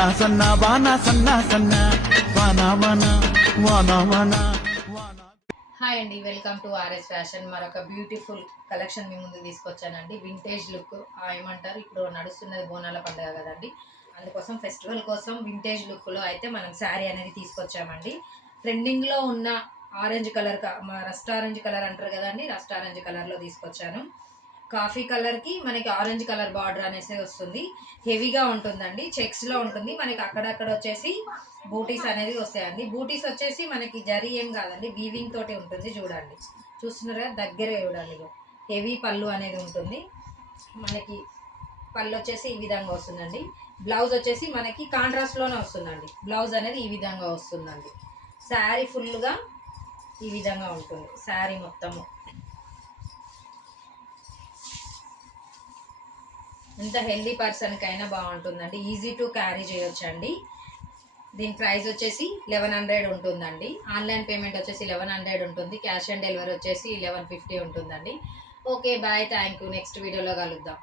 సన్నా సన్నా వానా సన్నా సన్నా వానా వానా వానా వానా. హాయ్ అండి, వెల్కమ్ టు ఆర్ఎస్ ఫ్యాషన్. మరొక బ్యూటిఫుల్ కలెక్షన్ మీ ముందు తీసుకొచ్చానండి. వింటేజ్ లుక్ ఏమంటారు, ఇప్పుడు నడుస్తున్నది బోనాల పండుగ కదండి, అందుకోసం ఫెస్టివల్ కోసం వింటేజ్ లుక్లో అయితే మనం శారీ అనేది తీసుకొచ్చామండి. ట్రెండింగ్లో ఉన్న orange colour, rust orange colour అంటారు కదండి, రస్ట్ ఆరెంజ్ కలర్లో తీసుకొచ్చాను. కాఫీ కలర్కి మనకి ఆరెంజ్ కలర్ బార్డర్ అనేసి వస్తుంది. హెవీగా ఉంటుందండి, చెక్స్లో ఉంటుంది. మనకి అక్కడక్కడ వచ్చేసి బూటీస్ అనేది వస్తాయండి. బూటీస్ వచ్చేసి మనకి జరీ ఏం కాదండి, వీవింగ్ తోటి ఉంటుంది. చూడండి, చూస్తున్నారా, దగ్గరే చూడండి. హెవీ పళ్ళు అనేది ఉంటుంది. మనకి పళ్ళు వచ్చేసి ఈ విధంగా వస్తుందండి. బ్లౌజ్ వచ్చేసి మనకి కాంట్రాస్ట్లోనే వస్తుందండి. బ్లౌజ్ అనేది ఈ విధంగా వస్తుందండి. శారీ ఫుల్గా ఈ విధంగా ఉంటుంది. శారీ మొత్తము ఎంత హెల్దీ పర్సన్కైనా బాగుంటుందండి. ఈజీ టు క్యారీ చేయొచ్చండి. దీని ప్రైస్ వచ్చేసి 1100 ఉంటుందండి. ఆన్లైన్ పేమెంట్ వచ్చేసి 1100 ఉంటుంది. క్యాష్ ఆన్ డెలివరీ వచ్చేసి 1150 ఉంటుందండి. Okay bye, thank you. Next వీడియోలో కలుద్దాం.